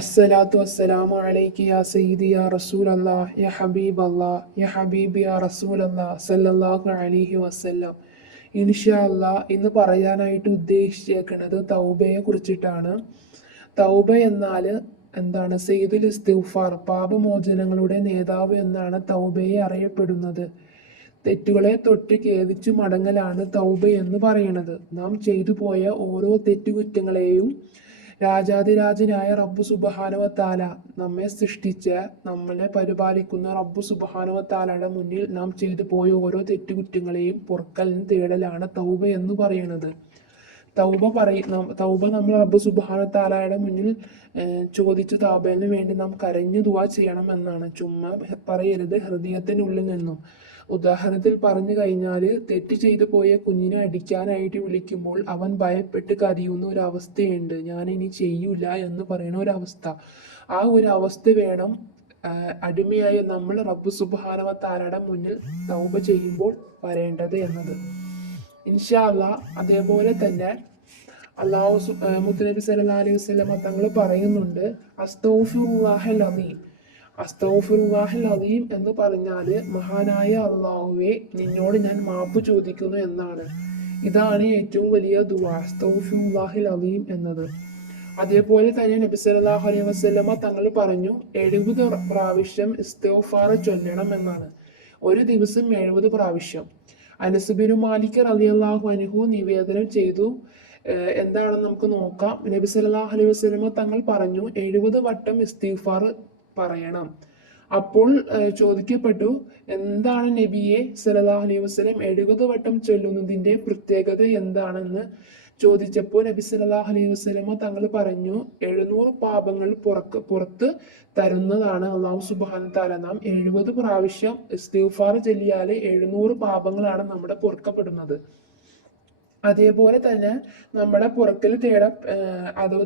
അസ്സലാത്തു വസ്സലാമു അലൈകി യാ സയ്യിദി യാ റസൂലല്ലാഹ് യാ ഹബീബല്ലാഹ് യാ ഹബീബി യാ റസൂലല്ലാഹ് സല്ലല്ലാഹു അലൈഹി വസല്ലം. ഇൻഷാ അല്ലാഹ് ഇന്ന് പറയാനായിട്ട് ഉദ്ദേശിച്ചേക്കുന്നത് തൗബയെ കുറിച്ചിട്ടാണ്. തൗബ എന്നാൽ എന്താണ്? സയ്യിദുൽ ഇസ്തിഗ്ഫാർ, പാപമോചനങ്ങളുടെ നേതാവ് എന്നാണ് തൗബയെ അറിയപ്പെടുന്നത്. തെറ്റുകളെ തൊട്ട് ഖേദിച്ചു മടങ്ങലാണ് തൗബ എന്ന് പറയുന്നത്. നാം ചെയ്തു പോയ ഓരോ തെറ്റുകുറ്റങ്ങളെയും രാജാതിരാജനായ റബ്ബു സുബ്ഹാനഹു വ തആല, നമ്മെ സൃഷ്ടിച്ച നമ്മളെ പരിപാലിക്കുന്ന റബ്ബു സുബ്ഹാനഹു വ തആലയുടെ മുന്നിൽ നാം ചെയ്തു പോയ ഓരോ തെറ്റുകുറ്റങ്ങളെയും പൊറുക്കലിന് തേടലാണ് തൗബ എന്ന് പറയുന്നത്. തൗബ നമ്മൾ റബ്ബു സുബ്ഹാനഹു വ തആലയുടെ മുന്നിൽ ചോദിച്ചു തൗബന് വേണ്ടി നാം കരഞ്ഞു ദുആ ചെയ്യണം എന്നാണ്. ചുമ്മാ പറയരുത്, ഹൃദയത്തിനുള്ളിൽ നിന്നും. ഉദാഹരണത്തിൽ പറഞ്ഞു കഴിഞ്ഞാൽ, തെറ്റ് ചെയ്തു പോയ കുഞ്ഞിനെ അടിക്കാനായിട്ട് വിളിക്കുമ്പോൾ അവൻ ഭയപ്പെട്ട് കരയുന്ന ഒരു അവസ്ഥയുണ്ട്. ഞാൻ ഇനി ചെയ്യൂല എന്ന് പറയുന്ന ഒരു അവസ്ഥ. ആ ഒരു അവസ്ഥ വേണം അടിമയായ നമ്മൾ റബ്ബു സുബ്ഹാനഹു വ തആലയുടെ മുന്നിൽ തൗബ ചെയ്യുമ്പോൾ വരേണ്ടത് എന്നത്. ഇൻഷാ അല്ലാഹ്. അതേപോലെ തന്നെ മുത്തുനബി സല്ലല്ലാഹു അലൈഹി വസല്ലം തങ്ങൾ പറയുന്നുണ്ട്, അസ്തഗ്ഫിറുല്ലാഹൽ അദീം. അസ്തഗ്ഫിറുല്ലാഹൽ അദീം എന്ന് പറഞ്ഞാൽ, മഹാനായ അള്ളാഹുവെ, നിന്നോട് ഞാൻ മാപ്പ് ചോദിക്കുന്നു എന്നാണ്. ഇതാണ് ഏറ്റവും വലിയ ദുആ, അസ്തഗ്ഫിറുല്ലാഹൽ അദീം എന്നത്. അതേപോലെ തന്നെ നബി സല്ലല്ലാഹു അലൈഹി വസല്ലമ തങ്ങൾ പറഞ്ഞു, 70 പ്രാവശ്യം ഇസ്തിഗ്ഫാർ ചൊല്ലണം എന്നാണ്. ഒരു ദിവസം 70 പ്രാവശ്യം. അനസ് ബിൻ മാലിക് റളിയല്ലാഹു അൻഹു നിവേദനം ചെയ്തു. എന്താണെന്ന് നമുക്ക് നോക്കാം. നബി സല്ലല്ലാഹു അലൈഹി വസല്ലമ തങ്ങൾ പറഞ്ഞു, 70 വട്ടം ഇസ്തിഗ്ഫാർ പറയണം. അപ്പോൾ ചോദിക്കപ്പെട്ടു, എന്താണ് നബിയെ സല്ലല്ലാഹു അലൈഹി വസല്ലം 70 വട്ടം ചൊല്ലുന്നതിന്റെ പ്രത്യേകത എന്താണെന്ന് ചോദിച്ചപ്പോൾ നബി സല്ലല്ലാഹു അലൈഹി വസല്ലമ തങ്ങൾ പറഞ്ഞു, 700 പാപങ്ങൾ പുറത്ത് തരുന്നതാണ് അല്ലാഹു സുബ്ഹാനഹു വ തആല. നാം 70 പ്രാവശ്യം ഇസ്തിഗ്ഫാർ ചൊല്ലിയാൽ 700 പാപങ്ങളാണ് നമ്മുടെ പൊറുക്കപ്പെടുന്നത്. അതേപോലെ തന്നെ നമ്മുടെ പുറക്കൽ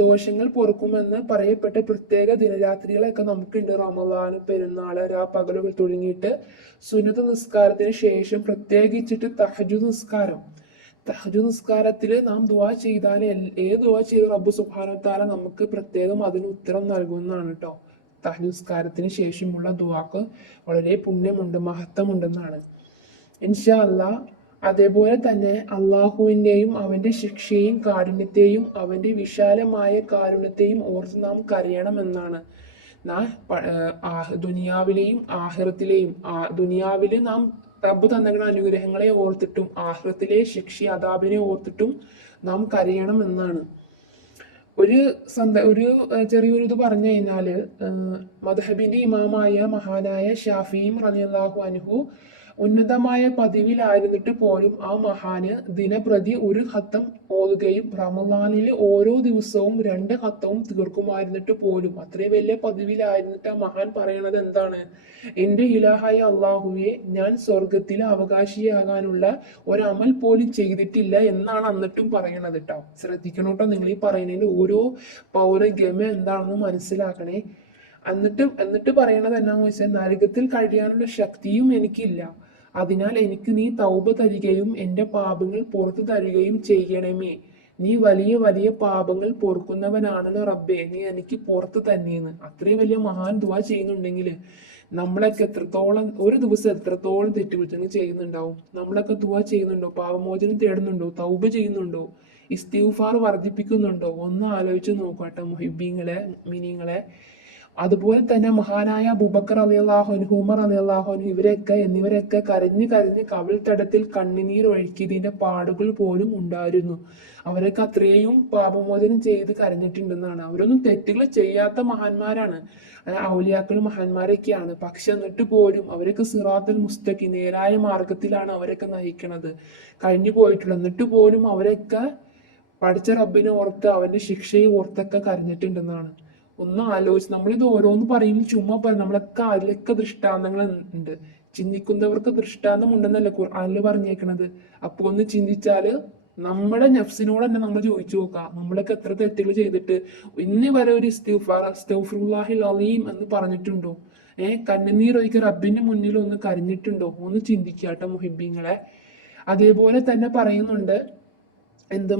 ദോഷങ്ങൾ പൊറുക്കുമെന്ന് പറയപ്പെട്ട പ്രത്യേക ദിനരാത്രികളൊക്കെ നമുക്കുണ്ട്. റമദാൻ, പെരുന്നാള്, പകലുകൾ തുടങ്ങിയിട്ട് സുന്നത്ത് നിസ്കാരത്തിന് ശേഷം പ്രത്യേകിച്ചിട്ട് തഹജ്ജുദ് നിസ്കാരം. തഹജ്ജുദ് നിസ്കാരത്തിൽ നാം ദുആ ചെയ്താൽ, ഏത് ദുആ ചെയ്ത റബ്ബ് സുബ്ഹാനഹു വ തആല നമുക്ക് പ്രത്യേകം അതിന് ഉത്തരം നൽകുന്നതാണ് കേട്ടോ. തഹജ്ജുദ് നിസ്കാരത്തിന് ശേഷമുള്ള ദുആക്ക് വളരെ പുണ്യമുണ്ട്, മഹത്വമുണ്ടെന്നാണ്. ഇൻഷാ അല്ലാഹ്. അതേപോലെ തന്നെ അള്ളാഹുവിൻ്റെയും അവൻ്റെ ശിക്ഷയും കാരുണ്യത്തെയും അവൻ്റെ വിശാലമായ കാരുണ്യത്തെയും ഓർത്ത് നാം കരയണമെന്നാണ്. ദുനിയാവിലെയും ആഖിറത്തിലെയും, ദുനിയാവിൽ നാം റബ്ബ് തന്ന അനുഗ്രഹങ്ങളെ ഓർത്തിട്ടും ആഖിറത്തിലെ ശിക്ഷ അദാബിനെ ഓർത്തിട്ടും നാം കരയണം എന്നാണ്. ഒരു ചെറിയൊരു ഇത് പറഞ്ഞു കഴിഞ്ഞാല്, മദ്ഹബിന്റെ ഇമാമായ മഹാനായ ഷാഫിഈ റളിയല്ലാഹു അൻഹു ഉന്നതമായ പദവിയിലായിരുന്നിട്ട് പോലും ആ മഹാന് ദിനപ്രതി ഒരു ഖത്തം ഓതുകയും റമളാനിൽ ഓരോ ദിവസവും 2 ഖത്തവും തീർക്കുമായിരുന്നിട്ട് പോലും, അത്രയും വലിയ പദവിയിലായിരുന്നിട്ട് ആ മഹാൻ പറയണത് എന്താണ്? എന്റെ ഇലാഹായ അള്ളാഹുവെ, ഞാൻ സ്വർഗത്തിലെ അവകാശിയാകാനുള്ള ഒരമൽ പോലും ചെയ്തിട്ടില്ല എന്നാണ് എന്നിട്ടും പറയണത് കേട്ടോ. ശ്രദ്ധിക്കണം കേട്ടോ, നിങ്ങൾ ഈ പറയുന്നതിന്റെ ഓരോ പൗരഗമ എന്താണെന്ന് മനസ്സിലാക്കണേ. എന്നിട്ട് പറയണത് എന്നാന്ന് വെച്ചാൽ, നരകത്തിൽ കഴിയാനുള്ള ശക്തിയും എനിക്കില്ല, അതിനാൽ എനിക്ക് നീ തൗബ തരികയും എൻ്റെ പാപങ്ങൾ പുറത്തു തരികയും ചെയ്യണമേ. നീ വലിയ വലിയ പാപങ്ങൾ പൊറുക്കുന്നവനാണല്ലോ റബ്ബേ, നീ എനിക്ക് പുറത്ത് തന്നെയെന്ന്. അത്രയും വലിയ മഹാൻ ദുആ ചെയ്യുന്നുണ്ടെങ്കിൽ നമ്മളൊക്കെ എത്രത്തോളം, ഒരു ദിവസം എത്രത്തോളം തെറ്റുകുറ്റങ്ങൾ ചെയ്യുന്നുണ്ടാവും? നമ്മളൊക്കെ ദുആ ചെയ്യുന്നുണ്ടോ? പാപമോചനം തേടുന്നുണ്ടോ? തൗബ ചെയ്യുന്നുണ്ടോ? ഇസ്തിഗ്ഫാർ വർദ്ധിപ്പിക്കുന്നുണ്ടോ? ഒന്ന് ആലോചിച്ച് നോക്കട്ടെ മുഹിബ്ബീങ്ങളെ, മിനിങ്ങളെ. അതുപോലെ തന്നെ മഹാനായ അബൂബക്കർ റളിയല്ലാഹു അൻഹു, ഉമർ റളിയല്ലാഹു അൻഹു, എന്നിവരൊക്കെ കരഞ്ഞ് കവിൾ തടത്തിൽ കണ്ണുനീർ ഒഴുക്കിയതിന്റെ പാടുകൾ പോലും ഉണ്ടായിരുന്നു. അവരൊക്കെ അത്രയും പാപമോചനം ചെയ്ത് കരഞ്ഞിട്ടുണ്ടെന്നാണ്. അവരൊന്നും തെറ്റുകൾ ചെയ്യാത്ത മഹാന്മാരാണ്, ഔലിയാക്കളും മഹാന്മാരൊക്കെയാണ്. പക്ഷെ എന്നിട്ട് പോലും അവരൊക്കെ സിറാത്തുൽ മുസ്തഖീം, നേരായ മാർഗത്തിലാണ് അവരൊക്കെ നയിക്കണത്, കഴിഞ്ഞു പോയിട്ടുള്ളത്. എന്നിട്ട് പോലും അവരൊക്കെ പഠിച്ച റബ്ബിനെ ഓർത്ത് അവന്റെ ശിക്ഷയെ ഓർത്തൊക്കെ കരഞ്ഞിട്ടുണ്ടെന്നാണ്. ഒന്ന് ആലോചിച്ച്, നമ്മളിത് ഓരോന്ന് പറയുമ്പോൾ ചുമ്മാ പറയും, നമ്മളൊക്കെ അതിലൊക്കെ ദൃഷ്ടാന്തങ്ങൾ ഉണ്ട്. ചിന്തിക്കുന്നവർക്ക് ദൃഷ്ടാന്തം ഉണ്ടെന്നല്ലേ ഖുർആനിൽ പറഞ്ഞേക്കണത്. അപ്പൊ ഒന്ന് ചിന്തിച്ചാല് നമ്മുടെ നഫ്സിനോട് തന്നെ നമ്മൾ ചോദിച്ചു നോക്കാം, നമ്മളൊക്കെ എത്ര തെറ്റുകൾ ചെയ്തിട്ട് ഇന്ന് വരെ ഒരു അസ്തഗ്ഫിറുല്ലാഹിൽ അലീം എന്ന് പറഞ്ഞിട്ടുണ്ടോ? കണ്ണുനീർ ഒഴിക്ക് റബ്ബിന്റെ മുന്നിൽ ഒന്ന് കരഞ്ഞിട്ടുണ്ടോ? ഒന്ന് ചിന്തിക്കാട്ടോ മുഹിബ്ബീങ്ങളെ. അതേപോലെ തന്നെ പറയുന്നുണ്ട്,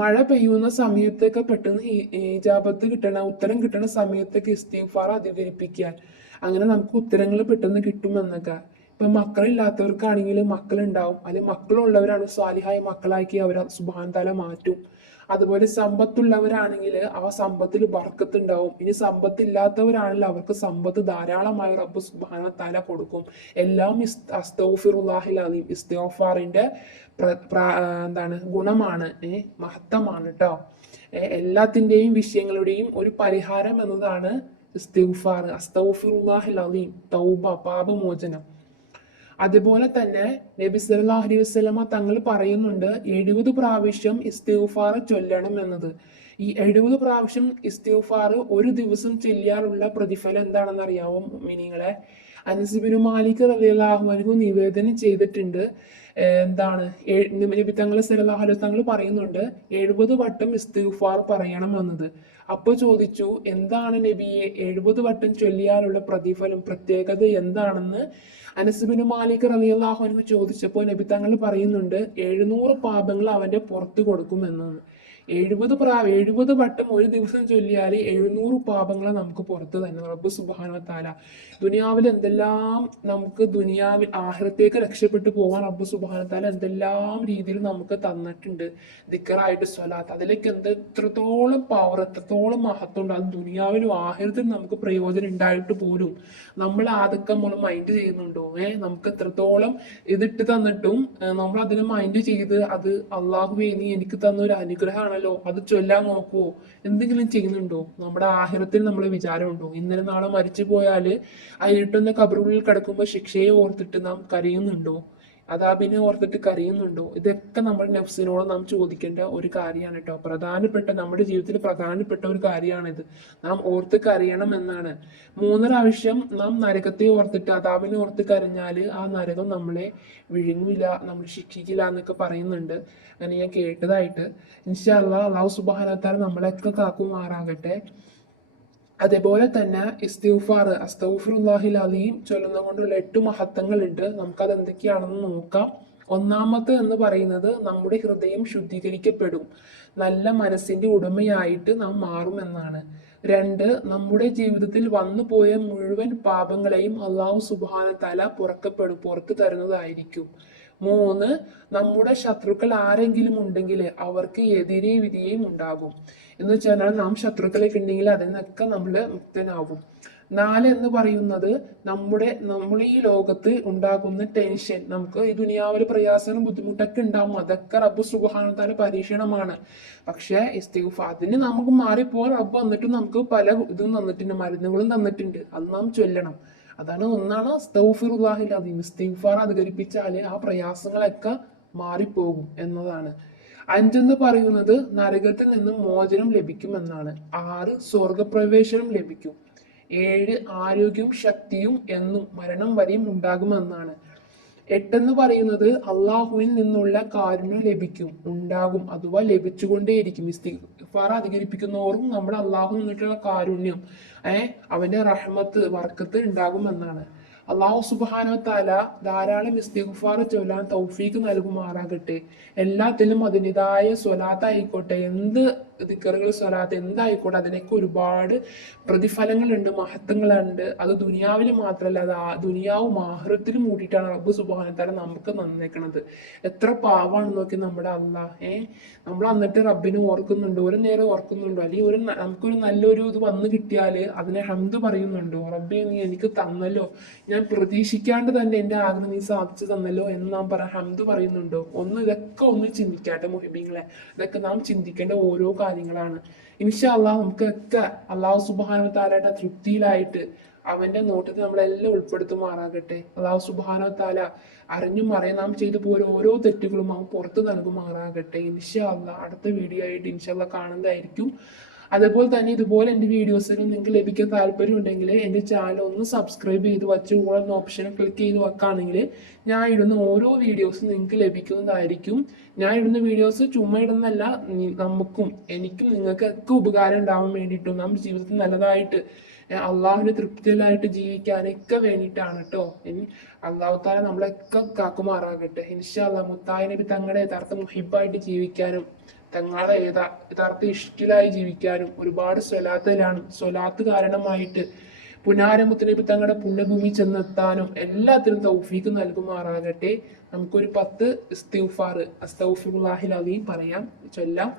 മഴ പെയ്യുന്ന സമയത്തൊക്കെ പെട്ടെന്ന് ഇജാബത്ത് കിട്ടണ ഉത്തരം കിട്ടണ സമയത്തൊക്കെ ഇസ്തിഗ്ഫാർ അധികരിപ്പിക്കാൻ, അങ്ങനെ നമുക്ക് ഉത്തരങ്ങൾ പെട്ടെന്ന് കിട്ടുമെന്നൊക്കെ. ഇപ്പൊ മക്കളില്ലാത്തവർക്കാണെങ്കിൽ മക്കളുണ്ടാവും, അല്ലെങ്കിൽ മക്കളുള്ളവരാണ് സ്വാലിഹായ മക്കളാക്കി അവർ സുബ്ഹാനഹു തആല മാറ്റും. അതുപോലെ സമ്പത്തുള്ളവരാണെങ്കിൽ ആ സമ്പത്തിൽ ബർക്കത്ത് ഉണ്ടാവും. ഇനി സമ്പത്തില്ലാത്തവരാണെങ്കിൽ അവർക്ക് സമ്പത്ത് ധാരാളമായി റബ്ബ് സുബ്ഹാനഹു തആല കൊടുക്കും. എല്ലാം അസ്തഗ്ഫിറുല്ലാഹിൽ അലീം, ഇസ്തിഗ്ഫാറിന്റെ ഗുണമാണ്, മഹത്വമാണ് കേട്ടോ. എല്ലാത്തിൻ്റെയും വിഷയങ്ങളുടെയും ഒരു പരിഹാരം എന്നതാണ് ഇസ്തിഗ്ഫാർ, അസ്തഗ്ഫിറുല്ലാഹിൽ അലീം, തൗബ, പാപമോചനം. അതുപോലെ തന്നെ നബി സല്ലല്ലാഹു അലൈഹി വസല്ലമ തങ്ങൾ പറയുന്നുണ്ട് 70 പ്രാവശ്യം ഇസ്തിഗ്ഫാർ ചൊല്ലണം എന്നത്. ഈ 70 പ്രാവശ്യം ഇസ്തിഗ്ഫാർ ഒരു ദിവസം ചൊല്ലിയാലുള്ള പ്രതിഫലം എന്താണെന്ന് അറിയാമോ മുഅ്മിനീങ്ങളെ? അനസ് ഇബ്നു മാലിക് റളിയല്ലാഹു അൻഹു നിവേദനം ചെയ്തിട്ടുണ്ട്. നബി തങ്ങൾ സല്ലല്ലാഹു അലൈഹി തങ്ങൾ പറയുന്നുണ്ട് 70 വട്ടം ഇസ്തിഗ്ഫാർ പറയണം എന്നത്. അപ്പൊ ചോദിച്ചു, എന്താണ് നബിയെ 70 വട്ടം ചൊല്ലിയാലുള്ള പ്രതിഫലം, പ്രത്യേകത എന്താണെന്ന് അനസ് ഇബ്നു മാലിക് റളിയല്ലാഹു അൻഹു ചോദിച്ചപ്പോൾ നബി തങ്ങൾ പറയുന്നുണ്ട് 700 പാപങ്ങൾ അവന്റെ പുറത്ത് കൊടുക്കുമെന്നാണ്. 70 വട്ടം ഒരു ദിവസം ചൊല്ലിയാൽ 700 പാപങ്ങളെ നമുക്ക് പുറത്ത് തന്നെ റബ്ബ് സുബ്ഹാനഹു തആല. ദുനിയാവിൽ എന്തെല്ലാം നമുക്ക് ദുനിയാവിൽ ആഖിറത്തേക്ക് രക്ഷപ്പെട്ടു പോകാൻ റബ്ബ് സുബ്ഹാനഹു തആല എന്തെല്ലാം രീതിയിൽ നമുക്ക് തന്നിട്ടുണ്ട്. ദിക്റായിട്ട് സ്വലാത്ത്, അതിലേക്ക് എത്രത്തോളം പവർ, എത്രത്തോളം മഹത്വം ഉണ്ട്. അത് ദുനിയാവിലും ആഖിറത്തിലും നമുക്ക് പ്രയോജനം ഉണ്ടായിട്ട് പോലും നമ്മൾ അതൊക്കെ നമ്മൾ മൈൻഡ് ചെയ്യുന്നുണ്ടോ? നമുക്ക് എത്രത്തോളം ഇതിട്ട് തന്നിട്ടും നമ്മൾ അതിനെ മൈൻഡ് ചെയ്ത് അത് അള്ളാഹുവേ നീ എനിക്ക് തന്ന ഒരു അനുഗ്രഹമാണല്ലോ അത് ചൊല്ലാൻ നോക്കുവോ, എന്തെങ്കിലും ചെയ്യുന്നുണ്ടോ? നമ്മുടെ ആഹിറത്തിൽ നമ്മൾ വിചാരമുണ്ടോ? ഇന്നലെ നാളെ മരിച്ചു പോയാൽ ഇരുട്ടുന്ന കബറുകളിൽ കിടക്കുമ്പോൾ ശിക്ഷയെ ഓർത്തിട്ട് നാം കരയുന്നുണ്ടോ? അതാബിനെ ഓർത്തിട്ട് കരയുന്നുണ്ടോ? ഇതൊക്കെ നമ്മുടെ നഫ്സിനോട് നാം ചോദിക്കേണ്ട ഒരു കാര്യമാണ് കേട്ടോ. നമ്മുടെ ജീവിതത്തിൽ പ്രധാനപ്പെട്ട ഒരു കാര്യമാണിത്. നാം ഓർത്ത് കരയണം എന്നാണ്. 3 പ്രാവശ്യം നാം നരകത്തെ ഓർത്തിട്ട് അതാബിനെ ഓർത്ത് കരഞ്ഞാൽ ആ നരകം നമ്മളെ വിഴുങ്ങില്ല, നമ്മൾ ശിക്ഷിക്കില്ല എന്നൊക്കെ പറയുന്നുണ്ട്. അങ്ങനെ ഞാൻ കേട്ടതായിട്ട്. ഇൻഷാ അല്ലാഹ് അല്ലാഹു സുബ്ഹാനഹു വ തആല നമ്മളെയൊക്കെ കാക്കുമാറാകട്ടെ. അതേപോലെ തന്നെ ഇസ്തിഗ്ഫാർ, അസ്തഗ്ഫിറുല്ലാഹിൽ അലീം ചൊല്ലുന്നത് കൊണ്ടുള്ള 8 മഹത്വങ്ങളുണ്ട്. നമുക്കത് എന്തൊക്കെയാണെന്ന് നോക്കാം. ഒന്നാമത്തെ എന്ന് പറയുന്നത് നമ്മുടെ ഹൃദയം ശുദ്ധീകരിക്കപ്പെടും, നല്ല മനസ്സിന്റെ ഉടമയായിട്ട് നാം മാറുമെന്നാണ്. 2, നമ്മുടെ ജീവിതത്തിൽ വന്നുപോയ മുഴുവൻ പാപങ്ങളെയും അള്ളാഹു സുബ്ഹാനഹു തആല പുറത്തു തരുന്നതായിരിക്കും. 3, നമ്മുടെ ശത്രുക്കൾ ആരെങ്കിലും ഉണ്ടെങ്കിൽ അവർക്ക് എതിരെ വിധിയും ഉണ്ടാകും. എന്ന് വെച്ചാൽ നാം ശത്രുക്കളൊക്കെ ഉണ്ടെങ്കിൽ അതിൽ നിന്നൊക്കെ നമ്മൾ മുക്തനാകും. 4 എന്ന് പറയുന്നത് നമ്മൾ ഈ ലോകത്ത് ഉണ്ടാകുന്ന ടെൻഷൻ, നമുക്ക് ഈ ദുനിയാവിൽ പ്രയാസവും ബുദ്ധിമുട്ടൊക്കെ ഉണ്ടാവും. അതൊക്കെ റബ്ബ് സുബ്ഹാനഹു തആല പരീക്ഷണമാണ്. പക്ഷെ ഇസ്തിഗ്ഫാർ അതിന് നമുക്ക് മാറിപ്പോകാൻ റബ്ബ് വന്നിട്ട് നമുക്ക് പല ഇതും തന്നിട്ടുണ്ട്, മരുന്നുകളും തന്നിട്ടുണ്ട്. അത് നാം ചൊല്ലണം. ഒന്നാണ് അസ്തഗ്ഫിറുല്ലാഹിൽ അദീം, ഇസ്തിഗ്ഫാർ അധികരിപ്പിച്ചാൽ ആ പ്രയാസങ്ങളൊക്കെ മാറിപ്പോകും എന്നതാണ്. 5 എന്ന് പറയുന്നത് നരകത്തിൽ നിന്നും മോചനം ലഭിക്കുമെന്നാണ്. 6, സ്വർഗപ്രവേശനം ലഭിക്കും. 7, ആരോഗ്യവും ശക്തിയും എന്നും മരണം വരെയും ഉണ്ടാകുമെന്നാണ്. 8 എന്ന് പറയുന്നത് അള്ളാഹുവിൽ നിന്നുള്ള കാരുണ്യം ഉണ്ടാകും, അഥവാ ലഭിച്ചുകൊണ്ടേയിരിക്കും. ഇസ്തിഗ്ഫാർ അധികരിപ്പിക്കുന്നവരും നമ്മുടെ അള്ളാഹു നിന്നിട്ടുള്ള കാരുണ്യം, അവന്റെ റഹ്മത്ത്, ബർക്കത്ത് ഉണ്ടാകുമെന്നാണ്. അള്ളാഹു സുബ്ഹാനഹു തആല ധാരാളം ഇസ്തിഗ്ഫാർ ചൊല്ലാൻ തൗഫീഖ് നൽകുമാറാകട്ടെ. എല്ലാത്തിലും അതിൻ്റെതായ സ്വലാത്ത് ആയിക്കോട്ടെ, എന്ത് ദിക്റുകൾ സ്വലാത്ത് എന്തായിക്കോട്ടെ, അതിനൊക്കെ ഒരുപാട് പ്രതിഫലങ്ങളുണ്ട്, മഹത്വങ്ങളുണ്ട്. അത് ദുനിയാവിൽ മാത്രമല്ല, അത് ദുനിയാവും ആഖിറത്തിലും കൂടിയിട്ടാണ് റബ്ബ് സുബ്ഹാനഹു തആല നമുക്ക് നന്നേക്കണത്. എത്ര പാവാണ് നോക്കി നമ്മുടെ അള്ളാഹ്. നമ്മൾ എന്നിട്ട് റബ്ബിനെ ഓർക്കുന്നുണ്ടോ? ഒരു നേരം ഓർക്കുന്നുണ്ടോ? അല്ലെങ്കിൽ നമുക്കൊരു നല്ലൊരു ഇത് വന്നു കിട്ടിയാൽ അതിനെ ഹംദ് പറയുന്നുണ്ടോ? റബ്ബേ നീ എനിക്ക് തന്നല്ലോ, ഞാൻ പ്രതീക്ഷിക്കാണ്ട് തന്നെ എൻ്റെ ആഗ്രഹം നീ സാധിച്ചു തന്നല്ലോ എന്ന് നാം ഹംദ് പറയുന്നുണ്ടോ? ഇതൊക്കെ ഒന്ന് ചിന്തിക്കാട്ടെ മുഹിബീങ്ങളെ. ഇതൊക്കെ നാം ചിന്തിക്കേണ്ട ഓരോ കാര്യങ്ങളാണ്. ഇൻഷാ അല്ലാഹ് നമുക്കൊക്കെ അല്ലാഹു സുബ്ഹാനഹു തആലയുടെ തൃപ്തിയിലായിട്ട് അവന്റെ നോട്ടത്തിൽ നമ്മളെല്ലാം ഉൾപ്പെടുത്തുമാറാകട്ടെ. അല്ലാഹു സുബ്ഹാനഹു തആല അറിഞ്ഞും അറിയാൻ നാം ചെയ്തു പോയ ഓരോ തെറ്റുകളും അവൻ പുറത്തു നൽകുമാറാകട്ടെ. ഇൻഷാ അല്ലാഹ് അടുത്ത വീഡിയോ ആയിട്ട് ഇൻഷാ അല്ലാഹ് കാണുന്നതായിരിക്കും. അതേപോലെ തന്നെ ഇതുപോലെ എൻ്റെ വീഡിയോസിൽ നിങ്ങൾക്ക് ലഭിക്കാൻ താല്പര്യം ഉണ്ടെങ്കിൽ എൻ്റെ ചാനൽ ഒന്ന് സബ്സ്ക്രൈബ് ചെയ്ത് വച്ച് കൂടെ ഓപ്ഷൻ ക്ലിക്ക് ചെയ്ത് വെക്കുകയാണെങ്കിൽ ഞാൻ ഇടുന്ന ഓരോ വീഡിയോസും നിങ്ങൾക്ക് ലഭിക്കുന്നതായിരിക്കും. ഞാൻ ഇടുന്ന വീഡിയോസ് ചുമ്മാ ഇടുന്നല്ല, നമുക്കും എനിക്കും നിങ്ങൾക്കൊക്കെ ഉപകാരം ഉണ്ടാവാൻ വേണ്ടിയിട്ടും നമ്മുടെ ജീവിതത്തിൽ നല്ലതായിട്ട് അള്ളാഹുവിന് തൃപ്തിയിലായിട്ട് ജീവിക്കാനൊക്കെ വേണ്ടിയിട്ടാണ് കേട്ടോ. ഇനി അള്ളാഹു താല നമ്മളൊക്കെ കാക്കുമാറാകട്ടെ. ഇൻഷാ അല്ലാഹ് മുത്തായ നബി തങ്ങളുടെ യഥാർത്ഥ മുഹിബായിട്ട് ജീവിക്കാനും തങ്ങളുടെ യഥാർത്ഥ ഇഷ്ടിലായി ജീവിക്കാനും ഒരുപാട് സ്വലാത്ത് കാരണമായിട്ട് പുനാരമുത്ത് നബി തങ്ങളുടെ പുണ്യഭൂമി ചെന്നെത്താനും എല്ലാത്തിനും തൗഫീക്ക് നൽകുമാറാകട്ടെ. നമുക്കൊരു 10 ഇസ്തിഗ്ഫാർ അസ്തഗ്ഫിറുല്ലാഹിൽ അലീം പറയാം, ചൊല്ലാം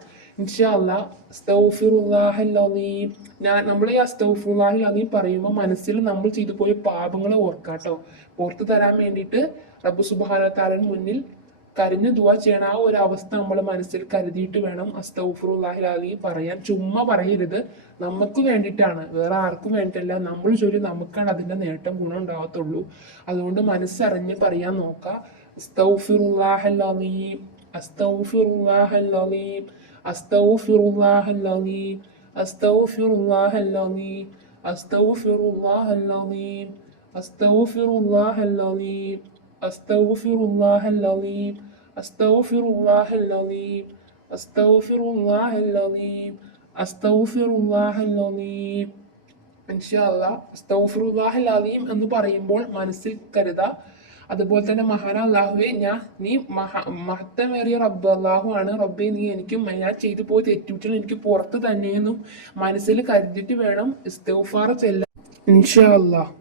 ഇൻഷാ അല്ലാഹ്. അസ്തഗ്ഫിറുല്ലാഹൽ അലീം. നമ്മൾ ഈ അസ്തഗ്ഫിറുല്ലാഹിൽ അലീം പറയുമ്പോൾ മനസ്സിൽ നമ്മൾ ചെയ്തു പോയ പാപങ്ങളെ ഓർക്കാട്ടോ. ഓർത്തു തരാൻ വേണ്ടിയിട്ട് റബ്ബ് സുബ്ഹാനഹു വ തആലയുടെ മുന്നിൽ കരഞ്ഞു ദുആ ചെയ്യണ ആ ഒരു അവസ്ഥ നമ്മൾ മനസ്സിൽ കരുതിയിട്ട് വേണം അസ്തഗ്ഫിറുല്ലാഹിൽ അലീം പറയാൻ. ചുമ്മാ പറയരുത്, നമുക്ക് വേണ്ടിയിട്ടാണ്, വേറെ ആർക്കും വേണ്ടിയിട്ടല്ല. നമ്മൾ ചൊല്ലി നമുക്കാണ് അതിന്റെ നേട്ടം, ഗുണം ഉണ്ടാകത്തുള്ളൂ. അതുകൊണ്ട് മനസ്സറിഞ്ഞ് പറയാൻ നോക്കാം. അസ്തഗ്ഫിറുല്ലാഹൽ അലീം, അസ്തഗ്ഫിറുല്ലാഹൽ അലീം, അസ്തഗ്ഫിറുല്ലാഹൽ അലീം, അസ്തഗ്ഫിറുല്ലാഹൽ അലീം, അസ്തഗ്ഫിറുല്ലാഹൽ അലീം, അസ്തഗ്ഫിറുല്ലാഹൽ അലീം, അസ്തഗ്ഫിറുല്ലാഹൽ അലീം, അസ്തഗ്ഫിറുല്ലാഹൽ അലീം, അസ്തഗ്ഫിറുല്ലാഹൽ അലീം, അസ്തഗ്ഫിറുല്ലാഹൽ അലീം. ഇൻഷാ അല്ലാഹ് അസ്തഗ്ഫിറുല്ലാഹൽ അലീം എന്ന് പറയുമ്പോൾ മനസ്സിൽ കരുതാ. അതുപോലെ തന്നെ മഹാന അള്ളാഹുവെ, നീ മഹത്തമേറിയ റബ്ബ് അള്ളാഹു ആണ്. റബ്ബെ, നീ ഞാൻ ചെയ്തു പോയി തെറ്റുകൾ എനിക്ക് പുറത്ത് തന്നെയെന്നും മനസ്സിൽ കരുതിയിട്ട് വേണം ഇസ്തിഗ്ഫാർ ചെല്ലാൻ. ഇൻഷാ അല്ലാഹ്.